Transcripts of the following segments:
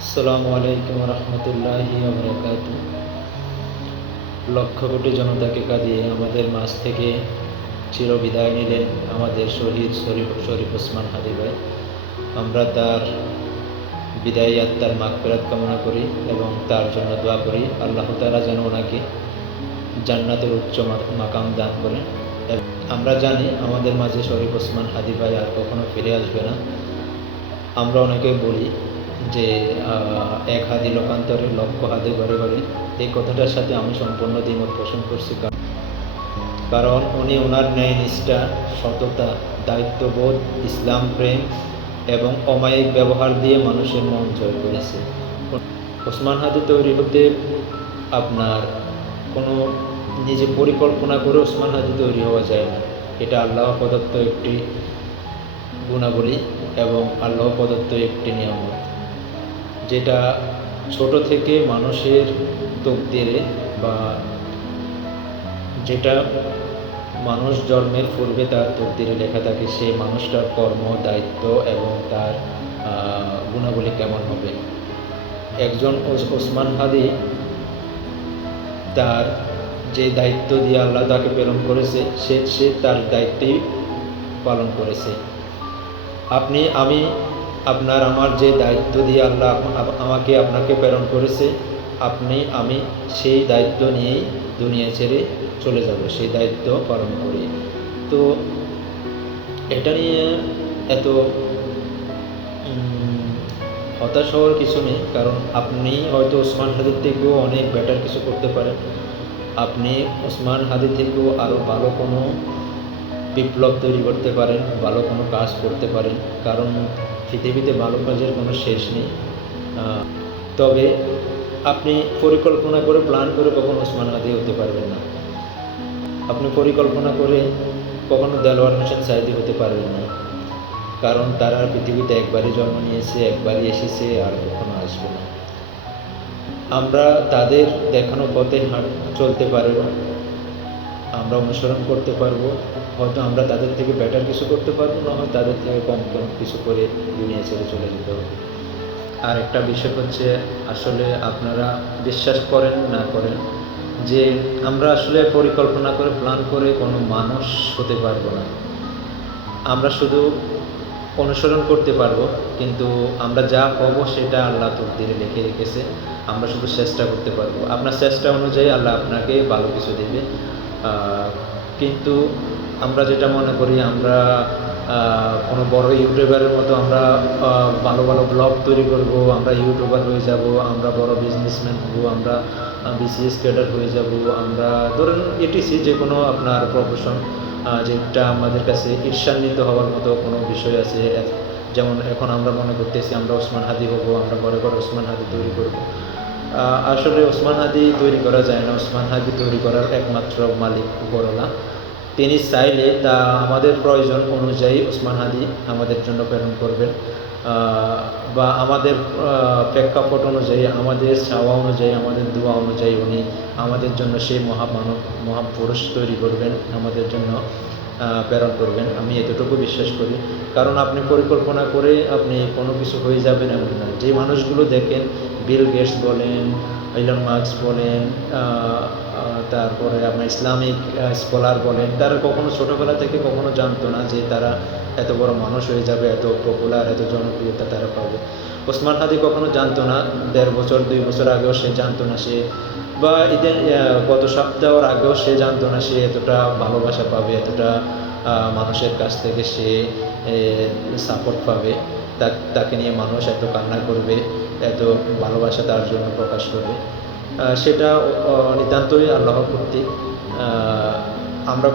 আসসালামু আলাইকুম রহমতুল্লাহি ওয়া লক্ষ কোটি জনতাকে কাঁদিয়ে আমাদের মাঝ থেকে চিরবিদায় নিলেন আমাদের শহীদ শরীফ ওসমান হাদি ভাই। আমরা তার বিদায়ী আত্মার মাগফিরাত কামনা করি এবং তার জন্য দোয়া করি আল্লাহ তাআলা যেন ওনাকে জান্নাতের উচ্চ মাকাম দান করেন। আমরা জানি আমাদের মাঝে শরীফ ওসমান হাদি ভাই আর কখনো ফিরে আসবে না। আমরা অনেকে বলি যে এক হাদি লোকান্তরে লক্ষ হাদি ঘরে ঘরে। এই কথাটার সাথে আমি সম্পূর্ণ দ্বিমত পোষণ করছি, কারণ উনি ওনার ন্যায় নিষ্ঠা, সততা, দায়িত্ববোধ, ইসলাম প্রেম এবং অমায়িক ব্যবহার দিয়ে মানুষের মন জয় করেছে। ওসমান হাদি তৈরি হতে আপনার কোনো নিজে পরিকল্পনা করে ওসমান হাদি তৈরি হওয়া যায় না। এটা আল্লাহ প্রদত্ত একটি গুণাবলী এবং আল্লাহ প্রদত্ত একটি নিয়ামত, যেটা ছোট থেকে মানুষের তকদিরে বা যেটা মানুষ জন্মের পূর্বে তার তকদিরে লেখা থাকে, সেই মানুষটার কর্ম, দায়িত্ব এবং তার গুণাবলী কেমন হবে। একজন ওসমান হাদি তার যে দায়িত্ব দিয়ে আল্লাহ তাকে প্রেরণ করেছে, সে তার দায়িত্বই পালন করেছে। আমি আমার যে দায়িত্ব দিয়ে আল্লাহ আমাকে আপনাকে প্রেরণ করেছে, আমি সেই দায়িত্ব নিয়েই দুনিয়া ছেড়ে চলে যাব, সেই দায়িত্ব পালন করি। তো এটা নিয়ে এত হতাশ হওয়ার কিছু নেই, কারণ আপনি হয়তো ওসমান হাদির থেকেও অনেক বেটার কিছু করতে পারেন। আপনি ওসমান হাদি থেকেও আরও ভালো কোনো বিপ্লব তৈরি করতে পারেন, ভালো কোনো কাজ করতে পারেন, কারণ পৃথিবীতে ভালো কাজের কোনো শেষ নেই। তবে আপনি পরিকল্পনা করে প্ল্যান করে কখনো ওসমান হাদি হতে পারবেন না। আপনি পরিকল্পনা করে কখনো দেলোয়ার হোসেন সাঈদী হতে পারবেন না, কারণ তারা পৃথিবীতে একবারই জন্ম নিয়েছে, একবারই এসেছে, আর কখনো আসবে না। আমরা তাদের দেখানো পথে চলতে পারবো, আমরা অনুসরণ করতে পারবো। হয়তো আমরা তাদের থেকে বেটার কিছু করতে পারবো, না হয় তাদের থেকে কম কিছু করে দুনিয়া ছেড়ে চলে যেতে হবে। আর একটা বিষয় হচ্ছে, আসলে আপনারা বিশ্বাস করেন না করেন যে আমরা আসলে পরিকল্পনা করে প্ল্যান করে কোনো মানুষ হতে পারবো না। আমরা শুধু অনুসরণ করতে পারবো, কিন্তু আমরা যা হব সেটা আল্লাহ তকদিরে লিখে রেখেছে। আমরা শুধু চেষ্টা করতে পারবো, আপনার চেষ্টা অনুযায়ী আল্লাহ আপনাকে ভালো কিছু দেবে। কিন্তু আমরা যেটা মনে করি, আমরা কোনো বড় ইউটিউবারের মতো আমরা ভালো ভালো ব্লগ তৈরি করব, আমরা ইউটিউবার হয়ে যাব, আমরা বড় বিজনেসম্যান হব, আমরা বিসিএস ক্যাডার হয়ে যাব, আমরা ধরুন এটিসি যে কোনো আপনার প্রফেশন, যেটা আমাদের কাছে ঈর্ষান্বিত হওয়ার মতো কোনো বিষয় আছে। যেমন এখন আমরা মনে করতেছি আমরা ওসমান হাদি হব, আমরা ঘরে ঘরে ওসমান হাদি তৈরি করব। আসলে ওসমান হাদি তৈরি করা যায় না। ওসমান হাদি তৈরি করার একমাত্র মালিক উপরওয়ালা। তিনি চাইলে তা আমাদের প্রয়োজন অনুযায়ী ওসমান হাদি আমাদের জন্য প্রেরণ করবেন, বা আমাদের প্রেক্ষাপট অনুযায়ী, আমাদের চাওয়া অনুযায়ী, আমাদের দোয়া অনুযায়ী উনি আমাদের জন্য সেই মহাপুরুষ তৈরি করবেন, আমাদের জন্য প্রেরণ করবেন। আমি এতটুকু বিশ্বাস করি, কারণ আপনি পরিকল্পনা করে আপনি কোনো কিছু হয়ে যাবেন এমন না। যে মানুষগুলো দেখেন, বিল গেটস বলেন, ইলন মাস্ক বলেন, তারপরে আপনার ইসলামিক স্কলার বলেন, তারা কখনো ছোটোবেলা থেকে কখনো জানতো না যে তারা এত বড় মানুষ হয়ে যাবে, এত পপুলার, এত জনপ্রিয়তা তারা পাবে। ওসমান হাদি কখনো জানতো না, 1.5 বছর 2 বছর আগেও সে জানতো না, সে বা ঈদের গত সপ্তাহের আগেও সে জানতো না সে এতটা ভালোবাসা পাবে, এতটা মানুষের কাছ থেকে সে সাপোর্ট পাবে, তাকে নিয়ে মানুষ এত কান্না করবে, এত ভালোবাসা তার জন্য প্রকাশ করবে। সেটা নিতান্তই আল্লাহর কর্তৃক। আমরা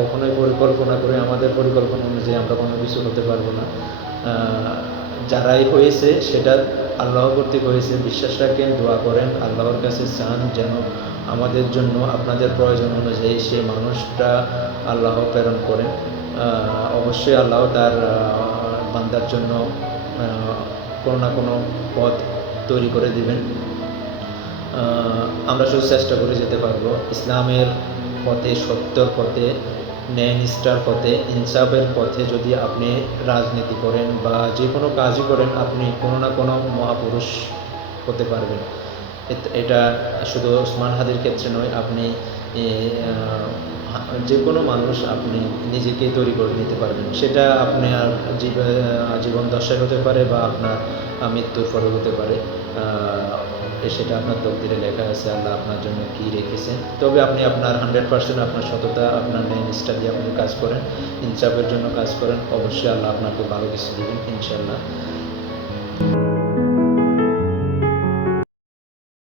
কখনোই পরিকল্পনা করে আমাদের পরিকল্পনা অনুযায়ী আমরা কোনো কিছু হতে পারবো না। যারাই হয়েছে সেটা আল্লাহ কর্তৃক হয়েছে। বিশ্বাস রাখেন, দোয়া করেন, আল্লাহর কাছে চান যেন আমাদের জন্য আপনাদের প্রয়োজন অনুযায়ী সেই মানুষটা আল্লাহ প্রেরণ করেন। অবশ্যই আল্লাহ তার বান্দার জন্য কোনো না কোনো পথ তৈরি করে দিবেন। আমরা শুধু চেষ্টা করে যেতে পারবো ইসলামের পথে, সত্যর পথে ন্যায় নিষ্ঠার পথে, ইনসাফের পথে যদি আপনি রাজনীতি করেন বা যে কোনো কাজই করেন, আপনি কোনো না কোনো মহাপুরুষ হতে পারবেন। এটা শুধু ওসমান হাদির ক্ষেত্রে নয়, আপনি যে কোনো মানুষ আপনি নিজেকে তৈরি করে নিতে পারবেন। সেটা আপনার জীবন দশায় হতে পারে বা আপনার মৃত্যুর পরে হতে পারে। সেটা আপনার তকদিরে লেখা আছে, আল্লাহ আপনার জন্য কী রেখেছেন। তবে আপনি আপনার 100% আপনার সততা, আপনার ন্যায় নিষ্ঠা দিয়ে আপনি কাজ করেন, ইনসাফের জন্য কাজ করেন, অবশ্যই আল্লাহ আপনাকে ভালো কিছু দেবেন ইনশাআল্লাহ।